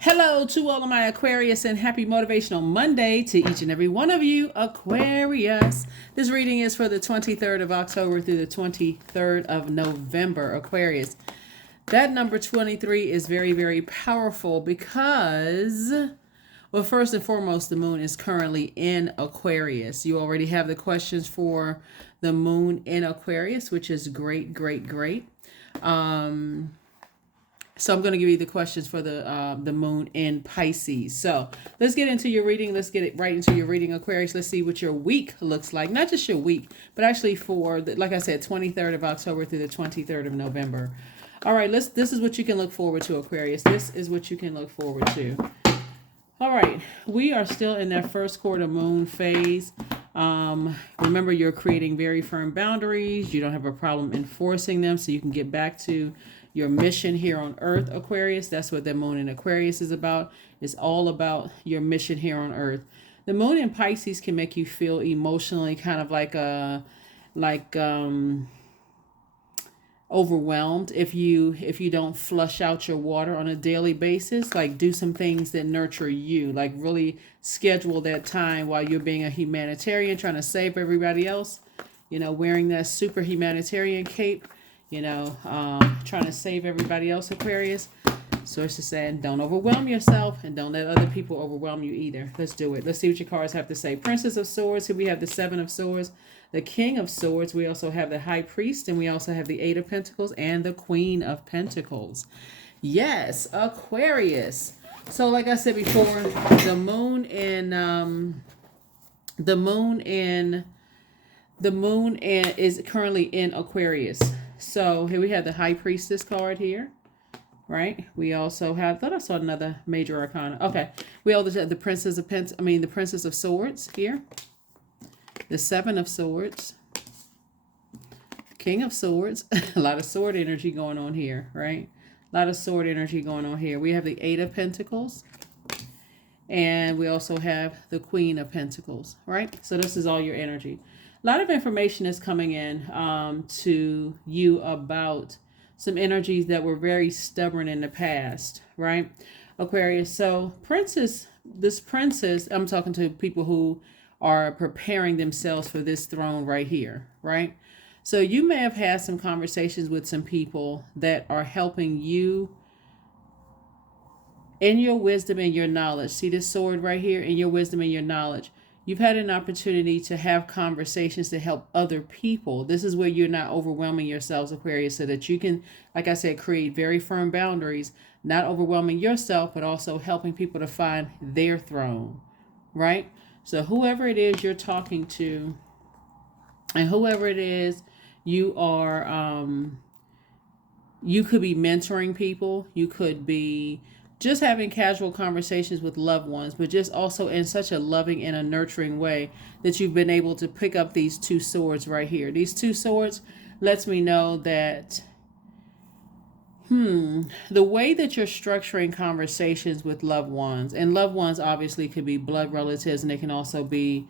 Hello to all of my Aquarius and happy Motivational Monday to each and every one of you, Aquarius. This reading is for the 23rd of October through the 23rd of November, Aquarius. That number 23 is very, very powerful because, well, first and foremost, the moon is currently in Aquarius. You already have the questions for the moon in Aquarius, which is great, great, great. So I'm going to give you the questions for the moon in Pisces. So let's get into your reading. Let's get it right into your reading, Aquarius. Let's see what your week looks like. Not just your week, but actually for, like I said, 23rd of October through the 23rd of November. All right, this is what you can look forward to, Aquarius. This is what you can look forward to. All right, we are still in that first quarter moon phase. Remember, you're creating very firm boundaries. You don't have a problem enforcing them, so you can get back to your mission here on Earth, Aquarius. That's what the moon in Aquarius is about. It's all about your mission here on Earth. The moon in Pisces can make you feel emotionally kind of like overwhelmed if you don't flush out your water on a daily basis. Like, do some things that nurture you, like really schedule that time while you're being a humanitarian trying to save everybody else, wearing that super humanitarian cape, trying to save everybody else, Aquarius. Source is saying don't overwhelm yourself and don't let other people overwhelm you either. Let's do it. Let's see what your cards have to say. Princess of Swords. Here we have the Seven of Swords, the King of Swords. We also have the High Priest, and we also have the Eight of Pentacles and the Queen of Pentacles. Yes, Aquarius. So like I said before, the moon is currently in Aquarius. So here we have the High Priestess card here, right? We also have, I thought I saw another major arcana. Okay. We also have the the Princess of Swords here, the Seven of Swords, King of Swords. A lot of sword energy going on here, right? A lot of sword energy going on here. We have the Eight of Pentacles, and we also have the Queen of Pentacles, right? So this is all your energy. A lot of information is coming in to you about some energies that were very stubborn in the past, right, Aquarius? So this princess, I'm talking to people who are preparing themselves for this throne right here, right? So you may have had some conversations with some people that are helping you in your wisdom and your knowledge. See this sword right here? In your wisdom and your knowledge. You've had an opportunity to have conversations to help other people. This is where you're not overwhelming yourselves, Aquarius, so that you can, like I said, create very firm boundaries, not overwhelming yourself, but also helping people to find their throne, right? So whoever it is you're talking to, and whoever it is you are, you could be mentoring people. You could be just having casual conversations with loved ones, but just also in such a loving and a nurturing way that you've been able to pick up these two swords right here. These two swords lets me know that the way that you're structuring conversations with loved ones, and loved ones obviously could be blood relatives, and they can also be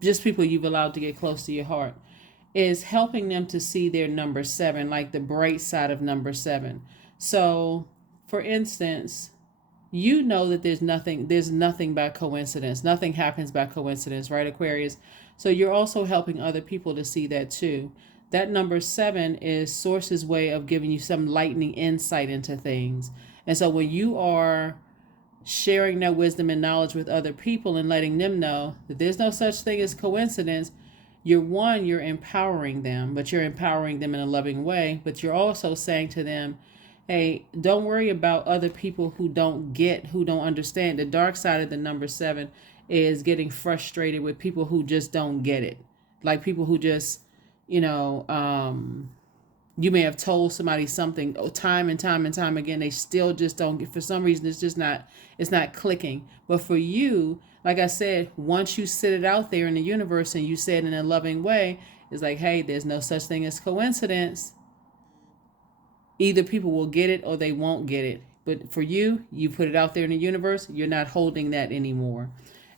just people you've allowed to get close to your heart, is helping them to see their number seven, like the bright side of number seven. So for instance, you know that there's nothing by coincidence. Nothing happens by coincidence, right, Aquarius? So you're also helping other people to see that too. That number seven is Source's way of giving you some lightning insight into things. And so when you are sharing that wisdom and knowledge with other people and letting them know that there's no such thing as coincidence, you're empowering them, but you're empowering them in a loving way. But you're also saying to them, hey, don't worry about other people who don't understand. The dark side of the number seven is getting frustrated with people who just don't get it. Like people who just, you may have told somebody something time and time and time again. They still just don't get, for some reason, it's not clicking. But for you, like I said, once you sit it out there in the universe and you say it in a loving way, it's like, hey, there's no such thing as coincidence. Either people will get it or they won't get it. But for you, you put it out there in the universe, you're not holding that anymore.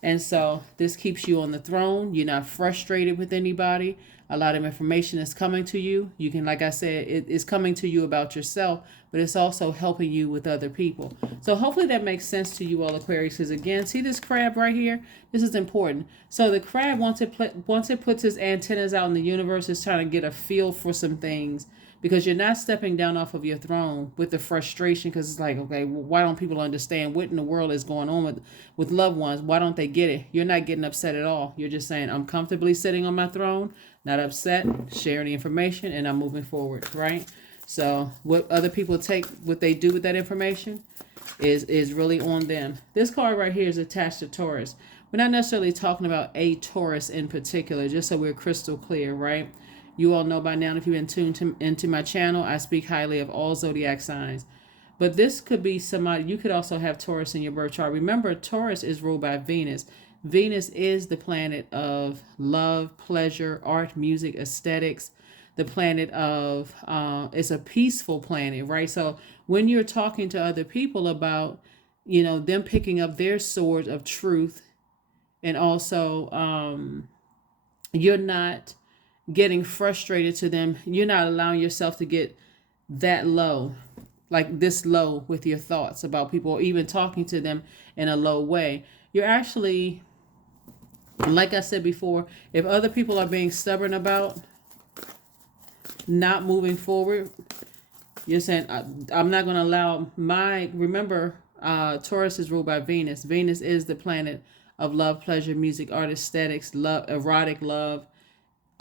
And so this keeps you on the throne. You're not frustrated with anybody. A lot of information is coming to you. You can, like I said, it is coming to you about yourself, but it's also helping you with other people. So hopefully that makes sense to you all, Aquarius. Because again, see this crab right here? This is important. So the crab, once it puts its antennas out in the universe, is trying to get a feel for some things, because you're not stepping down off of your throne with the frustration, because it's like, okay, well, why don't people understand what in the world is going on with loved ones? Why don't they get it? You're not getting upset at all. You're just saying, I'm comfortably sitting on my throne, not upset, sharing the information, and I'm moving forward, right? So what other people take, what they do with that information is really on them. This card right here is attached to Taurus. We're not necessarily talking about a Taurus in particular, just so we're crystal clear, right? You all know by now, if you've been tuned into my channel, I speak highly of all zodiac signs. But this could be somebody, you could also have Taurus in your birth chart. Remember, Taurus is ruled by Venus. Venus is the planet of love, pleasure, art, music, aesthetics. The planet of, it's a peaceful planet, right? So when you're talking to other people about, them picking up their sword of truth, and also you're not getting frustrated to them. You're not allowing yourself to get that low, like this low with your thoughts about people, or even talking to them in a low way. You're actually, like I said before, if other people are being stubborn about not moving forward, you're saying, I'm not going to allow remember, Taurus is ruled by Venus. Venus is the planet of love, pleasure, music, art, aesthetics, love, erotic love,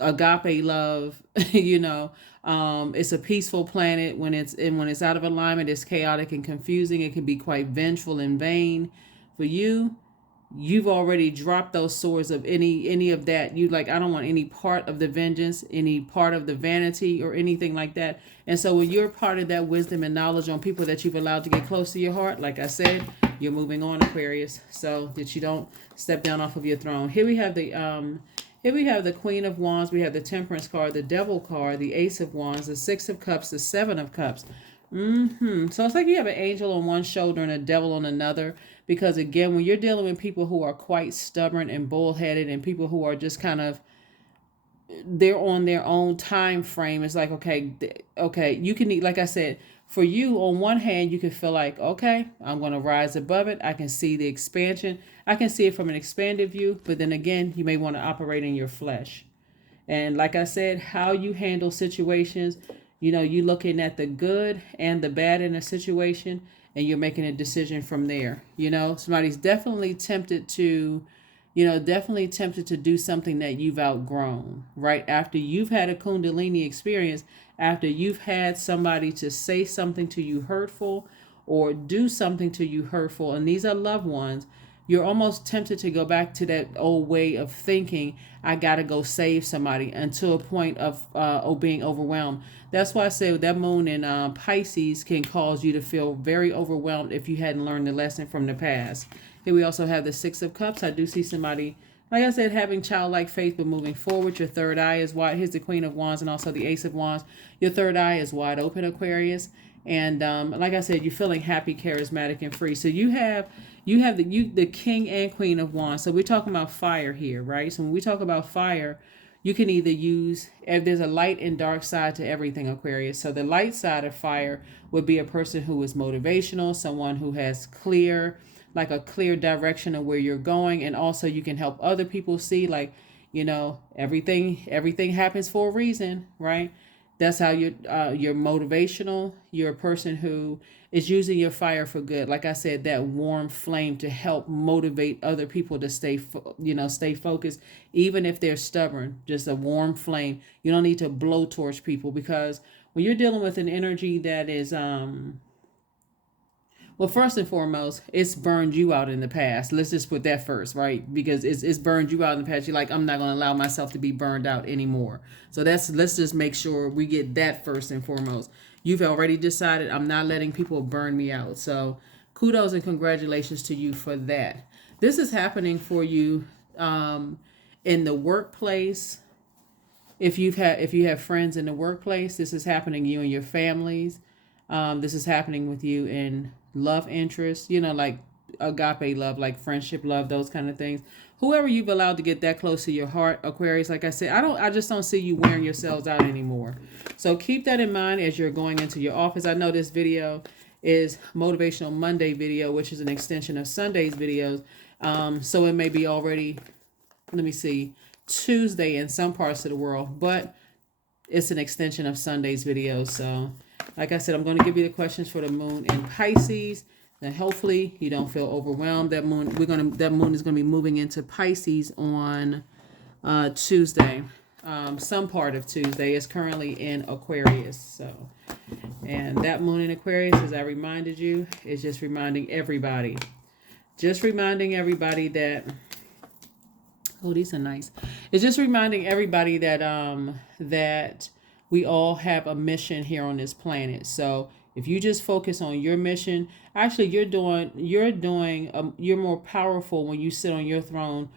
agape love. It's a peaceful planet. When it's out of alignment, it's chaotic and confusing. It can be quite vengeful and vain. For you've already dropped those swords of any of that. You like, I don't want any part of the vengeance, any part of the vanity, or anything like that. And so when you're part of that wisdom and knowledge on people that you've allowed to get close to your heart, like I said, you're moving on, Aquarius, so that you don't step down off of your throne. Here we have the Queen of Wands, we have the Temperance card, the Devil card, the Ace of Wands, the Six of Cups, the Seven of Cups. So it's like you have an angel on one shoulder and a devil on another, because again, when you're dealing with people who are quite stubborn and bullheaded, and people who are just kind of, they're on their own time frame, it's like, okay, you can, like I said, for you, on one hand, you can feel like, okay, I'm going to rise above it. I can see the expansion. I can see it from an expanded view. But then again, you may want to operate in your flesh. And like I said, how you handle situations, you're looking at the good and the bad in a situation, and you're making a decision from there. Somebody's definitely tempted to do something that you've outgrown, right? After you've had a Kundalini experience, after you've had somebody to say something to you hurtful or do something to you hurtful, and these are loved ones, you're almost tempted to go back to that old way of thinking, I got to go save somebody, until a point of being overwhelmed. That's why I say that moon in Pisces can cause you to feel very overwhelmed if you hadn't learned the lesson from the past. Here we also have the Six of Cups. I do see somebody, like I said, having childlike faith but moving forward. Your third eye is wide. Here's the Queen of Wands and also the Ace of Wands. Your third eye is wide open, Aquarius. And like I said, you're feeling happy, charismatic, and free. So you have the King and Queen of Wands. So we're talking about fire here, right? So when we talk about fire, you can either use, if there's a light and dark side to everything, Aquarius. So the light side of fire would be a person who is motivational, someone who has a clear direction of where you're going. And also you can help other people see, like, everything happens for a reason, right? That's how you're motivational. You're a person who is using your fire for good. Like I said, that warm flame to help motivate other people to stay focused, even if they're stubborn. Just a warm flame. You don't need to blowtorch people, because when you're dealing with an energy that is well, first and foremost, it's burned you out in the past. Let's just put that first, right? Because it's burned you out in the past. You're like, I'm not going to allow myself to be burned out anymore. So let's just make sure we get that first and foremost. You've already decided, I'm not letting people burn me out. So kudos and congratulations to you for that. This is happening for you in the workplace. If you have friends in the workplace, this is happening to you and your families. This is happening with you in love interest, like agape love, like friendship love, those kind of things. whoever you've allowed to get that close to your heart, Aquarius, like I said, I just don't see you wearing yourselves out anymore. So keep that in mind as you're going into your office. I know this video is Motivational Monday video, which is an extension of Sunday's videos. So it may be already, let me see, Tuesday in some parts of the world, but it's an extension of Sunday's video. So like I said, I'm going to give you the questions for the moon in Pisces. And hopefully you don't feel overwhelmed. That moon is going to be moving into Pisces on Tuesday. Some part of Tuesday is currently in Aquarius. So, and that moon in Aquarius, as I reminded you, is just reminding everybody that, oh, these are nice. It's just reminding everybody that that we all have a mission here on this planet. So if you just focus on your mission, actually you're more powerful when you sit on your throne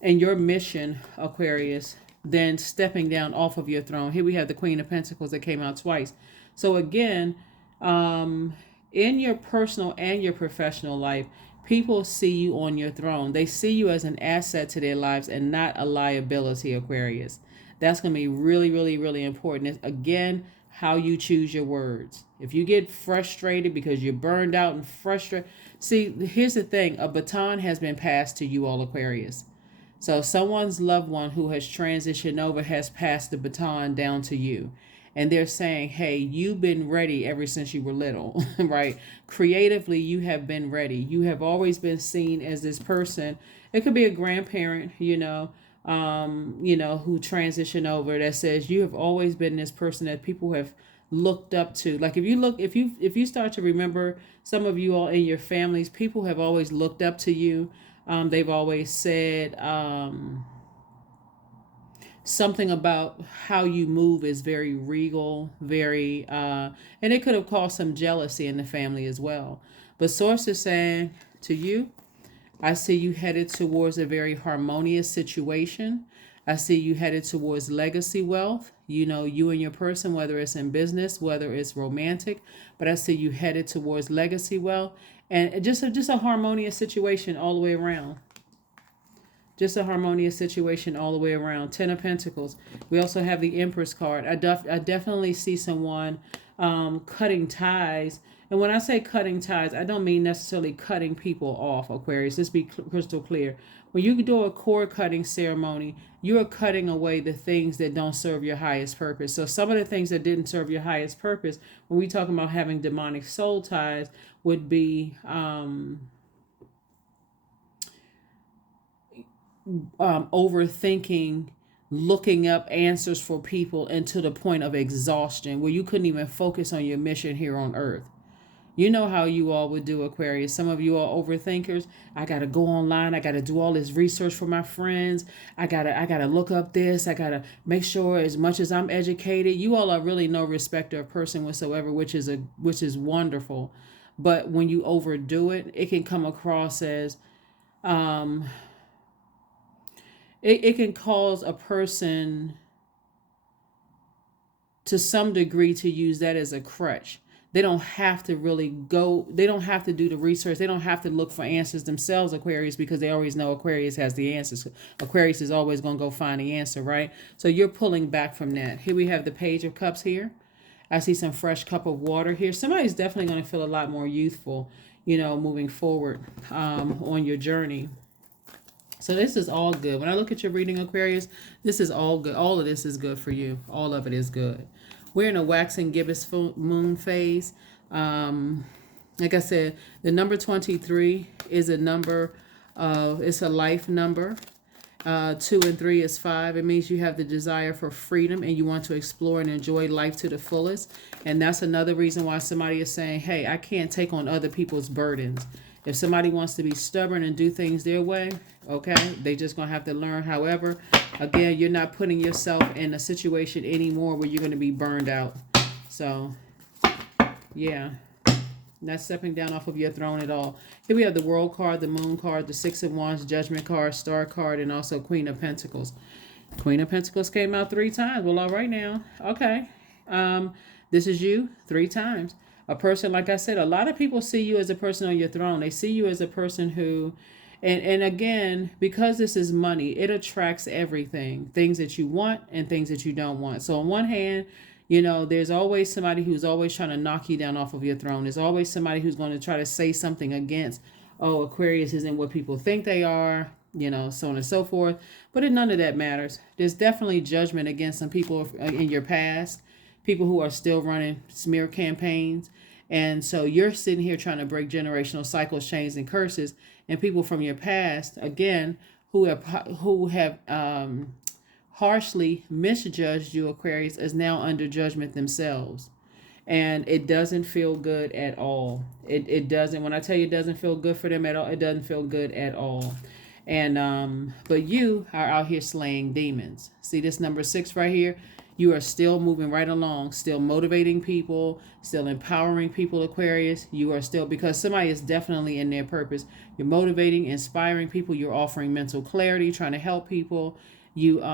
and your mission, Aquarius, than stepping down off of your throne. Here we have the Queen of Pentacles that came out twice. So again, in your personal and your professional life, people see you on your throne. They see you as an asset to their lives and not a liability, Aquarius. That's going to be really, really, really important. It's, again, how you choose your words. If you get frustrated because you're burned out and frustrated, see, here's the thing. A baton has been passed to you all, Aquarius. So someone's loved one who has transitioned over has passed the baton down to you. And they're saying, hey, you've been ready ever since you were little, right? Creatively, you have been ready. You have always been seen as this person. It could be a grandparent, who transitioned over, that says you have always been this person that people have looked up to. Like if you start to remember, some of you all in your families, people have always looked up to you. They've always said something about how you move is very regal, very, and it could have caused some jealousy in the family as well. But Source is saying to you, I see you headed towards a very harmonious situation. I see you headed towards legacy wealth. You and your person, whether it's in business, whether it's romantic, but I see you headed towards legacy wealth and just a harmonious situation all the way around. Just a harmonious situation all the way around. 10 of Pentacles. We also have the Empress card. I definitely see someone cutting ties. And when I say cutting ties, I don't mean necessarily cutting people off, Aquarius. Let's be crystal clear. When you do a cord cutting ceremony, you are cutting away the things that don't serve your highest purpose. So some of the things that didn't serve your highest purpose, when we talk about having demonic soul ties, would be overthinking, looking up answers for people, and to the point of exhaustion where you couldn't even focus on your mission here on earth. You know how you all would do, Aquarius. Some of you are overthinkers. I got to go online. I got to do all this research for my friends. I got to look up this. I got to make sure as much as I'm educated. You all are really no respecter of person whatsoever, which is wonderful. But when you overdo it, it can come across as it can cause a person to some degree to use that as a crutch. They don't have to they don't have to do the research. They don't have to look for answers themselves, Aquarius, because they always know Aquarius has the answers. Aquarius is always going to go find the answer, right? So you're pulling back from that. Here we have the Page of Cups here. I see some fresh cup of water here. Somebody's definitely going to feel a lot more youthful, moving forward on your journey. So this is all good. When I look at your reading, Aquarius, this is all good. All of this is good for you. All of it is good. We're in a waxing gibbous moon phase. Like I said, the number 23 is a number it's a life number. 2 and 3 is 5. It means you have the desire for freedom and you want to explore and enjoy life to the fullest. And that's another reason why somebody is saying, hey, I can't take on other people's burdens. If somebody wants to be stubborn and do things their way, okay, they just going to have to learn. However, again, you're not putting yourself in a situation anymore where you're going to be burned out. So, yeah, not stepping down off of your throne at all. Here we have the World card, the Moon card, the Six of Wands, Judgment card, Star card, and also Queen of Pentacles. Queen of Pentacles came out 3 times. Well, all right now. Okay. This is you 3 times. A person, like I said, a lot of people see you as a person on your throne. They see you as a person who And again, because this is money, it attracts everything, things that you want and things that you don't want. So on one hand, there's always somebody who's always trying to knock you down off of your throne. There's always somebody who's going to try to say something against, oh, Aquarius isn't what people think they are, so on and so forth. But none of that matters. There's definitely judgment against some people in your past, people who are still running smear campaigns. And so you're sitting here trying to break generational cycles, chains, and curses, and people from your past, again, who have harshly misjudged you, Aquarius, is now under judgment themselves. And it doesn't feel good at all. It doesn't. When I tell you it doesn't feel good for them at all, it doesn't feel good at all. And but you are out here slaying demons. See this number 6 right here? You are still moving right along, still motivating people, still empowering people, Aquarius. You are still, because somebody is definitely in their purpose. You're motivating, inspiring people. You're offering mental clarity, trying to help people. You're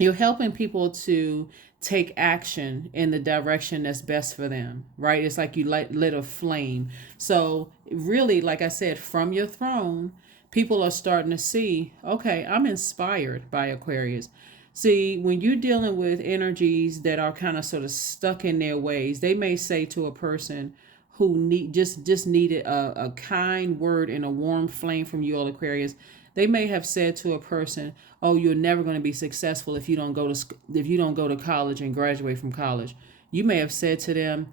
helping people to take action in the direction that's best for them, right? It's like you lit a flame. So really, like I said, from your throne, people are starting to see, okay, I'm inspired by Aquarius. See, when you're dealing with energies that are kind of sort of stuck in their ways, they may say to a person who just needed a kind word and a warm flame from you, all Aquarius. They may have said to a person, "Oh, you're never going to be successful if you don't go to college and graduate from college." You may have said to them,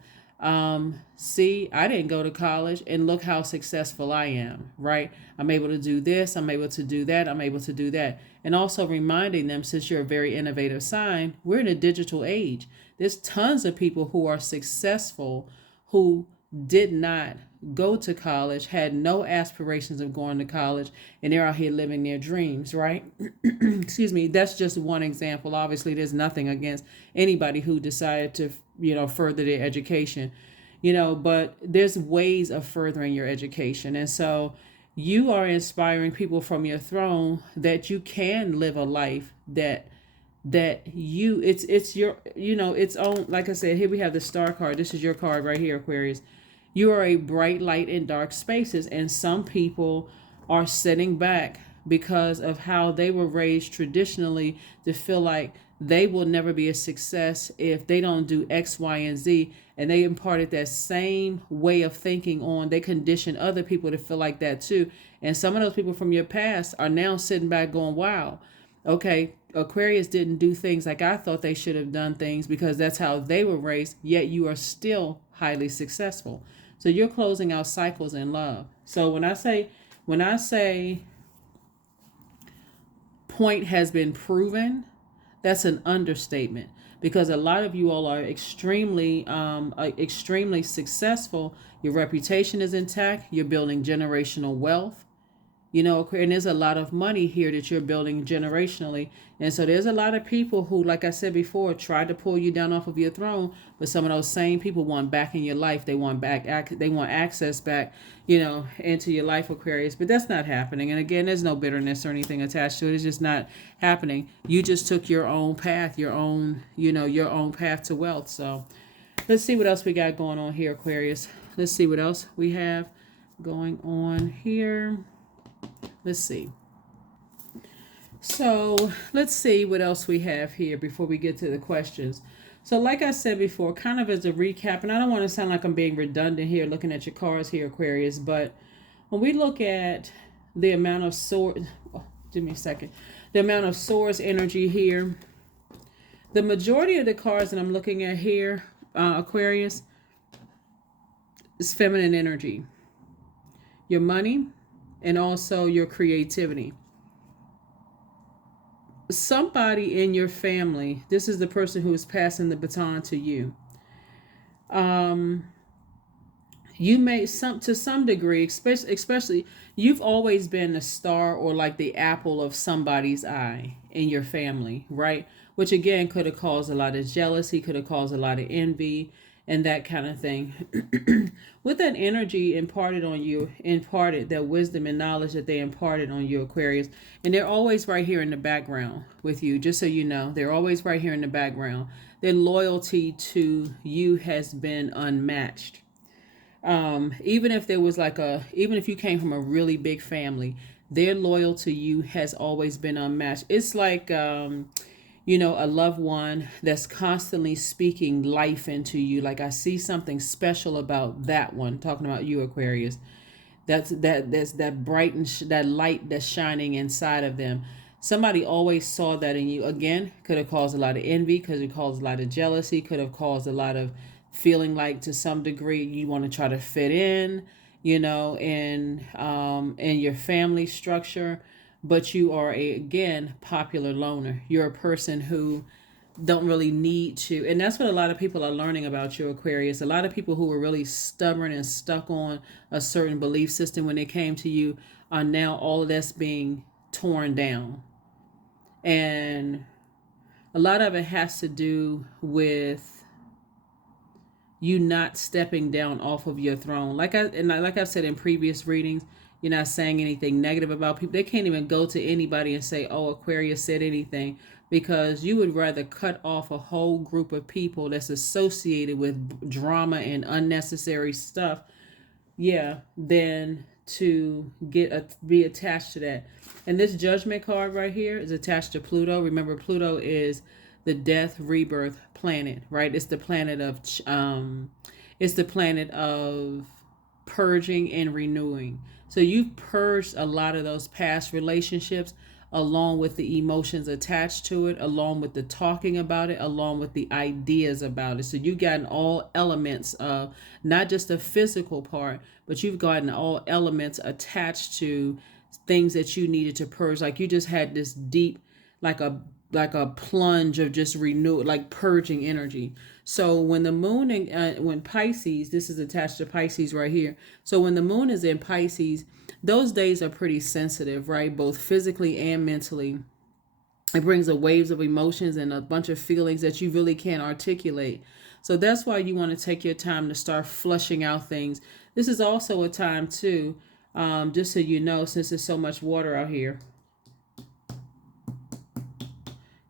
"See, I didn't go to college, and look how successful I am, right? I'm able to do this, I'm able to do that, I'm able to do that." And also reminding them, since you're a very innovative sign, we're in a digital age. There's tons of people who are successful who did not go to college, had no aspirations of going to college, and they're out here living their dreams, right? Excuse me. That's just one example. Obviously, there's nothing against anybody who decided to, further their education, but there's ways of furthering your education. And so you are inspiring people from your throne that you can live a life that it's your, its own. Like I said, here we have the star card. This is your card right here, Aquarius. You are a bright light in dark spaces, and some people are sitting back because of how they were raised traditionally to feel like they will never be a success if they don't do X, Y, and Z. And they imparted that same way of thinking on. They condition other people to feel like that too. And some of those people from your past are now sitting back going, wow, okay, Aquarius didn't do things like I thought they should have done things, because that's how they were raised, yet you are still highly successful. So you're closing out cycles in love. So when I say point has been proven, that's an understatement, because a lot of you all are extremely successful. Your reputation is intact. You're building generational wealth. And there's a lot of money here that you're building generationally. And so there's a lot of people who, like I said before, tried to pull you down off of your throne. But some of those same people want back in your life. They want access back, into your life, Aquarius. But that's not happening. And again, there's no bitterness or anything attached to it. It's just not happening. You just took your own path, your own path to wealth. So let's see what else we got going on here, Aquarius. Let's see what else we have going on here. Let's see. So let's see what else we have here before we get to the questions. So like I said before, kind of as a recap, and I don't want to sound like I'm being redundant here looking at your cards here, Aquarius, but when we look at the amount of swords, the amount of swords energy here, the majority of the cards that I'm looking at here, Aquarius, is feminine energy. Your money, and also your creativity. Somebody in your family, this is the person who is passing the baton to you. You may to some degree, especially you've always been the star or like the apple of somebody's eye in your family, right? Which again could have caused a lot of jealousy, could have caused a lot of envy, and that kind of thing. With that energy imparted that wisdom and knowledge that they imparted on you, Aquarius, and they're always right here in the background with you, just so you know, they're always right here in the background. Their loyalty to you has been unmatched. Even if there was like even if you came from a really big family, their loyalty to you has always been unmatched. It's like, a loved one that's constantly speaking life into you. Like, I see something special about that one, talking about you, Aquarius. That's that bright and that light that's shining inside of them. Somebody always saw that in you. Again, could have caused a lot of envy, could have caused a lot of jealousy, could have caused a lot of feeling like to some degree you want to try to fit in, in your family structure, but you are again popular loner. You're a person who don't really need to, and that's what a lot of people are learning about you, Aquarius. A lot of people who were really stubborn and stuck on a certain belief system when they came to you are now all of that's being torn down. And a lot of it has to do with you not stepping down off of your throne. Like I've said in previous readings, you're not saying anything negative about people. They can't even go to anybody and say, "Oh, Aquarius said anything," because you would rather cut off a whole group of people that's associated with drama and unnecessary stuff, than to be attached to that. And this Judgment card right here is attached to Pluto. Remember, Pluto is the death rebirth planet, right? It's the planet of purging and renewing. So you've purged a lot of those past relationships, along with the emotions attached to it, along with the talking about it, along with the ideas about it. So you've gotten all elements of not just the physical part, but you've gotten all elements attached to things that you needed to purge. Like you just had this deep, like a plunge of just renew, like purging energy. So when the moon when Pisces, this is attached to Pisces right here. So when the moon is in Pisces, those days are pretty sensitive, right? Both physically and mentally. It brings a waves of emotions and a bunch of feelings that you really can't articulate. So that's why you want to take your time to start flushing out things. This is also a time too, just so you know, since there's so much water out here.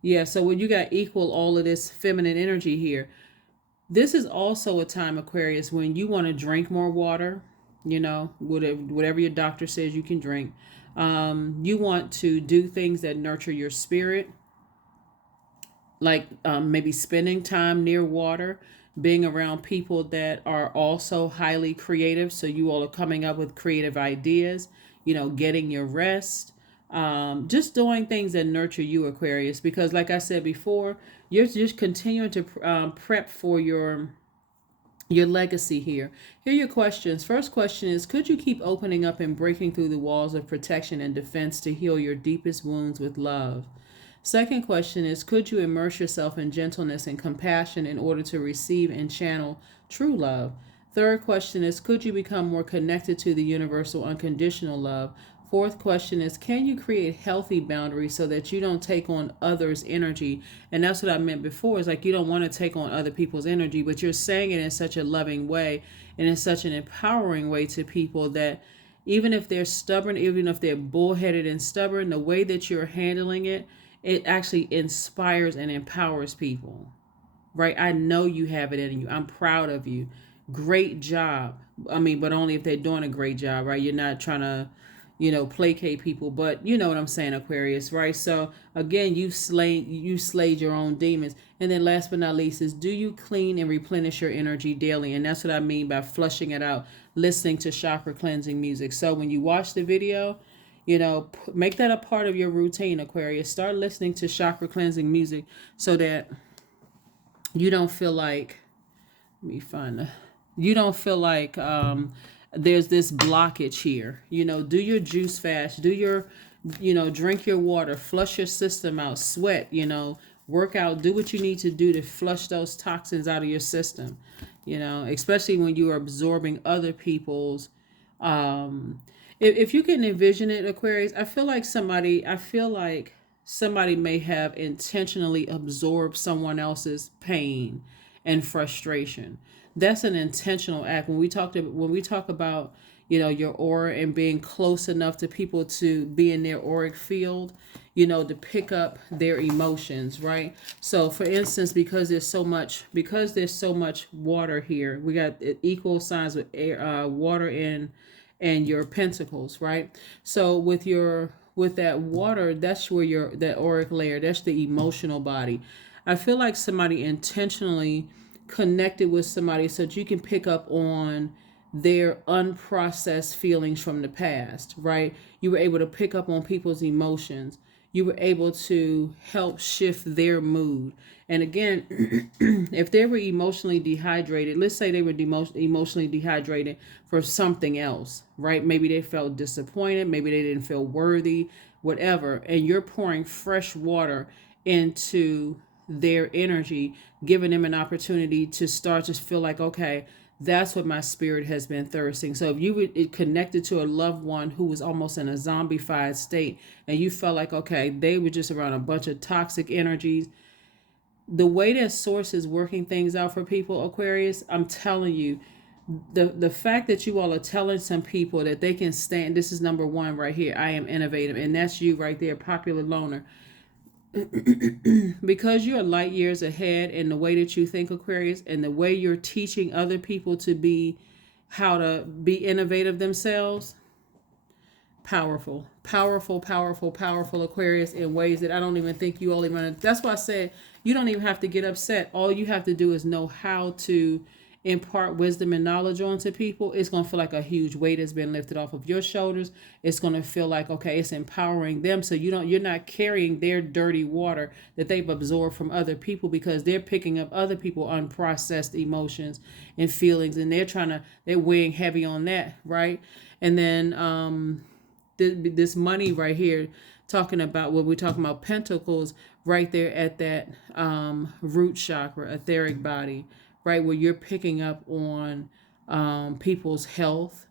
Yeah, so when you got equal all of this feminine energy here, this is also a time, Aquarius, when you want to drink more water, whatever your doctor says you can drink. You want to do things that nurture your spirit, like maybe spending time near water, being around people that are also highly creative. So you all are coming up with creative ideas, getting your rest. Just doing things that nurture you, Aquarius, because like I said before, you're just continuing to prep for your legacy here. Here are your questions. First question is, could you keep opening up and breaking through the walls of protection and defense to heal your deepest wounds with love? Second question is, could you immerse yourself in gentleness and compassion in order to receive and channel true love? Third question is, could you become more connected to the universal unconditional love? Fourth question is, can you create healthy boundaries so that you don't take on others' energy? And that's what I meant before, is like you don't want to take on other people's energy, but you're saying it in such a loving way and in such an empowering way to people that even if they're stubborn, even if they're bullheaded and stubborn, the way that you're handling it, it actually inspires and empowers people, right? I know you have it in you. I'm proud of you. Great job. I mean, but only if they're doing a great job, right? You're not trying to placate people, but you know what I'm saying, Aquarius, right? So again, you slayed your own demons. And then last but not least is, do you clean and replenish your energy daily? And that's what I mean by flushing it out, listening to chakra cleansing music. So when you watch the video, make that a part of your routine, Aquarius. Start listening to chakra cleansing music so that you don't feel like, you don't feel like there's this blockage here. Do your juice fast, do your, drink your water, flush your system out, sweat, work out, do what you need to do to flush those toxins out of your system, especially when you are absorbing other people's, if you can envision it, Aquarius, I feel like somebody may have intentionally absorbed someone else's pain and frustration. That's an intentional act. When we talk about, your aura and being close enough to people to be in their auric field, to pick up their emotions, right? So for instance, because there's so much water here, we got equal signs with air, water and your pentacles, right? So with that water, that's where that auric layer, that's the emotional body. I feel like somebody intentionally connected with somebody so that you can pick up on their unprocessed feelings from the past, right? You were able to pick up on people's emotions. You were able to help shift their mood. And again, if they were emotionally dehydrated, let's say they were emotionally dehydrated for something else, right? Maybe they felt disappointed, maybe they didn't feel worthy, whatever. And you're pouring fresh water into their energy, giving them an opportunity to start to feel like, okay, that's what my spirit has been thirsting. So if you were connected to a loved one who was almost in a zombified state and you felt like, okay, they were just around a bunch of toxic energies, the way that source is working things out for people, Aquarius, I'm telling you, the fact that you all are telling some people that they can stand, this is number one right here, I am innovative, and that's you right there, popular loner. Because you're light years ahead in the way that you think, Aquarius, and the way you're teaching other people to be, how to be innovative themselves, powerful, powerful, powerful, powerful, Aquarius, in ways that I don't even think you all even, that's why I said you don't even have to get upset. All you have to do is know how to impart wisdom and knowledge onto people. It's going to feel like a huge weight has been lifted off of your shoulders. It's going to feel like, okay, it's empowering them, so you're not carrying their dirty water that they've absorbed from other people, because they're picking up other people unprocessed emotions and feelings, and they're weighing heavy on that, right? And then this money right here, talking about what we're talking about, pentacles right there at that root chakra, etheric body, right, where you're picking up on people's health,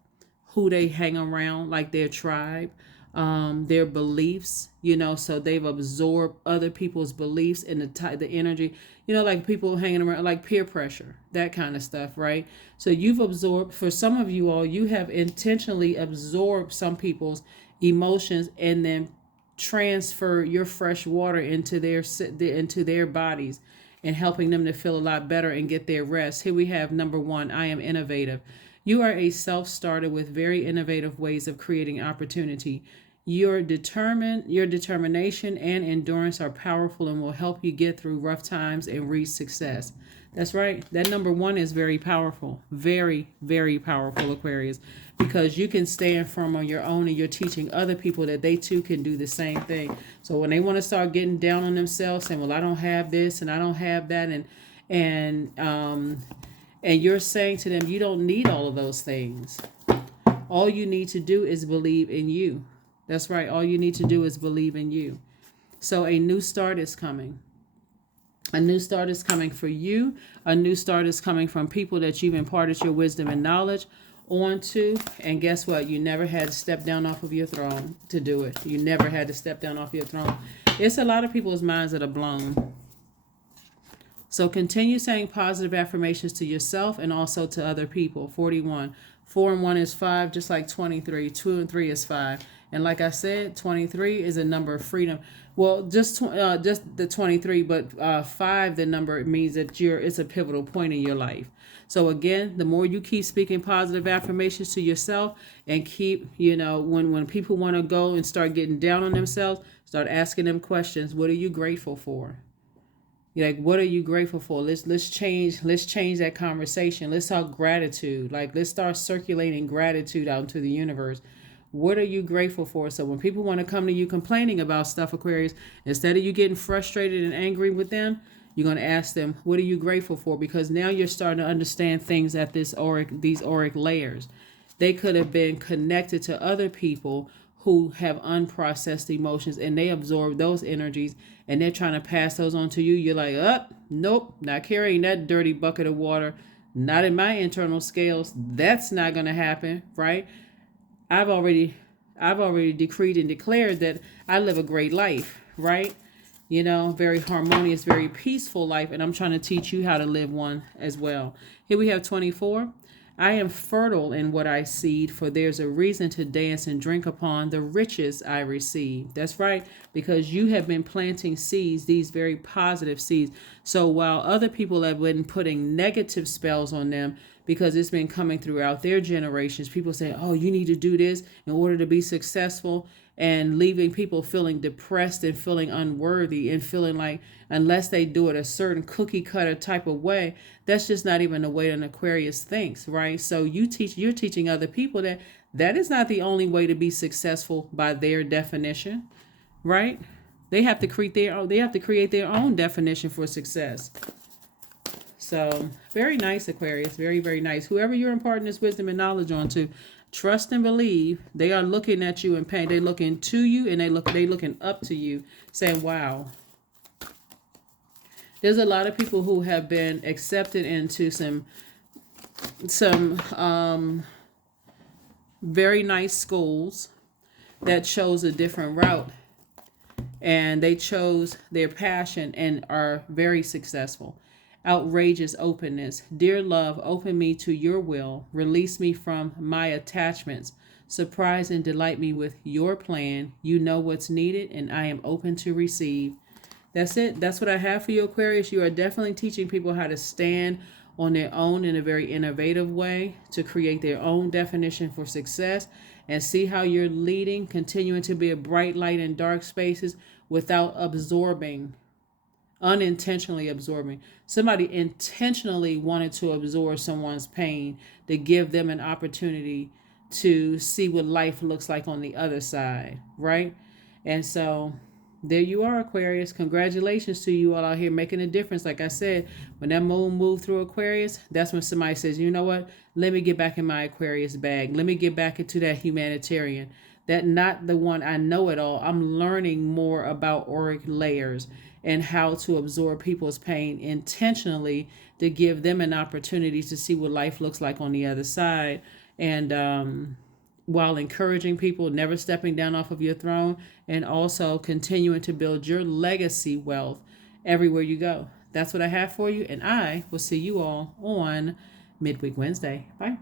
who they hang around, like their tribe, their beliefs, so they've absorbed other people's beliefs and the energy, like people hanging around, like peer pressure, that kind of stuff, right? So you've absorbed, for some of you all, you have intentionally absorbed some people's emotions and then transfer your fresh water into their bodies, and helping them to feel a lot better and get their rest. Here we have number one, I am innovative. You are a self-starter with very innovative ways of creating opportunity. Your determination and endurance are powerful and will help you get through rough times and reach success. That's right. That number one is very powerful. Very, very powerful, Aquarius, because you can stand firm on your own and you're teaching other people that they too can do the same thing. So when they want to start getting down on themselves, saying, well, I don't have this and I don't have that, and you're saying to them, you don't need all of those things. All you need to do is believe in you. That's right. All you need to do is believe in you. So a new start is coming. A new start is coming for you. A new start is coming from people that you've imparted your wisdom and knowledge onto. And guess what? You never had to step down off of your throne to do it. You never had to step down off your throne. It's a lot of people's minds that are blown. So continue saying positive affirmations to yourself and also to other people. 41. 4 and 1 is 5, just like 23. 2 and 3 is 5. And like I said, 23 is a number of freedom. Well, just the 23, but 5, the number, it means that it's a pivotal point in your life. So again, the more you keep speaking positive affirmations to yourself and keep, when people want to go and start getting down on themselves, start asking them questions. What are you grateful for? You're like, what are you grateful for? Let's change that conversation. Let's talk gratitude. Like, let's start circulating gratitude out into the universe. What are you grateful for? So when people want to come to you complaining about stuff, Aquarius, instead of you getting frustrated and angry with them, you're going to ask them, what are you grateful for? Because now you're starting to understand things at these auric layers. They could have been connected to other people who have unprocessed emotions, and they absorb those energies, and they're trying to pass those on to you. You're like, nope, not carrying that dirty bucket of water. Not in my internal scales. That's not going to happen, right? I've already decreed and declared that I live a great life, right? Very harmonious, very peaceful life, and I'm trying to teach you how to live one as well. Here we have 24. I am fertile in what I seed, for there's a reason to dance and drink upon the riches I receive. That's right, because you have been planting seeds, these very positive seeds. So while other people have been putting negative spells on them, because it's been coming throughout their generations, people say, oh, you need to do this in order to be successful, and leaving people feeling depressed and feeling unworthy and feeling like unless they do it a certain cookie cutter type of way, that's just not even the way an Aquarius thinks, right? So you're teaching other people that that is not the only way to be successful by their definition, right? They have to create their own definition for success. So very nice, Aquarius. Very, very nice. Whoever you're imparting this wisdom and knowledge on to, trust and believe they are looking at you in pain. They're looking to you, and they looking up to you, saying, wow. There's a lot of people who have been accepted into some very nice schools that chose a different route, and they chose their passion and are very successful. Outrageous openness. Dear love, open me to your will. Release me from my attachments. Surprise and delight me with your plan. You know what's needed, and I am open to receive. That's it. That's what I have for you, Aquarius. You are definitely teaching people how to stand on their own in a very innovative way, to create their own definition for success, and see how you're leading, continuing to be a bright light in dark spaces without unintentionally absorbing. Somebody intentionally wanted to absorb someone's pain to give them an opportunity to see what life looks like on the other side, right? And so there you are, Aquarius. Congratulations to you all out here making a difference. Like I said, when that moon moved through Aquarius, that's when somebody says, you know what? Let me get back in my Aquarius bag. Let me get back into that humanitarian. That not the one I know it all. I'm learning more about auric layers and how to absorb people's pain intentionally to give them an opportunity to see what life looks like on the other side. And while encouraging people, never stepping down off of your throne, and also continuing to build your legacy wealth everywhere you go. That's what I have for you, and I will see you all on Midweek Wednesday. Bye.